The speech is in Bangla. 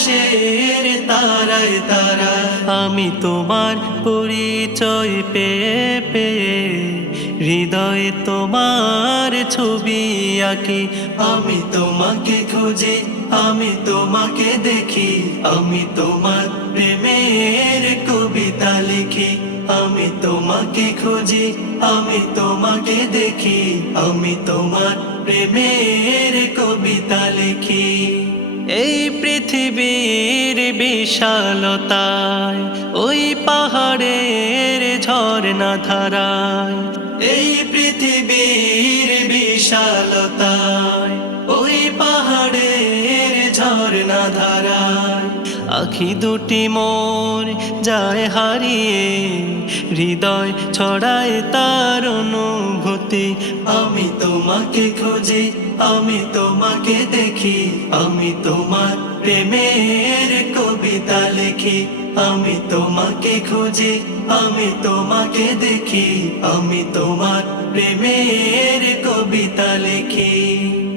আকাশের তারায় তারায় আমি তোমার পরিচয় পেয়ে পেয়ে হৃদয়ে তোমার ছবি আঁকি। আমি তোমাকে খুঁজি, আমি তোমাকে দেখি, আমি তোমার প্রেমের কবিতা লিখি। আমি তোমাকে খুঁজি, আমি তোমাকে দেখি, আমি তোমার প্রেমের এই পৃথিবীর বিশালতায়, ওই পাহাড়ের ঝর্ণা ধারায় এই পৃথিবীর বিশালতায়, ওই পাহাড়ের ঝর্ণা ধারায় আখি দুটি মোর যায় হারিয়ে হৃদয় ছড়ায় তার অনুভূতি। আমি তোমাকে খুঁজি, আমি তোমাকে দেখি। আমি তোমার প্রেমের কবিতা লিখি। আমি তোমাকে খুঁজি, আমি তোমাকে দেখি। আমি তোমার প্রেমের কবিতা লিখি।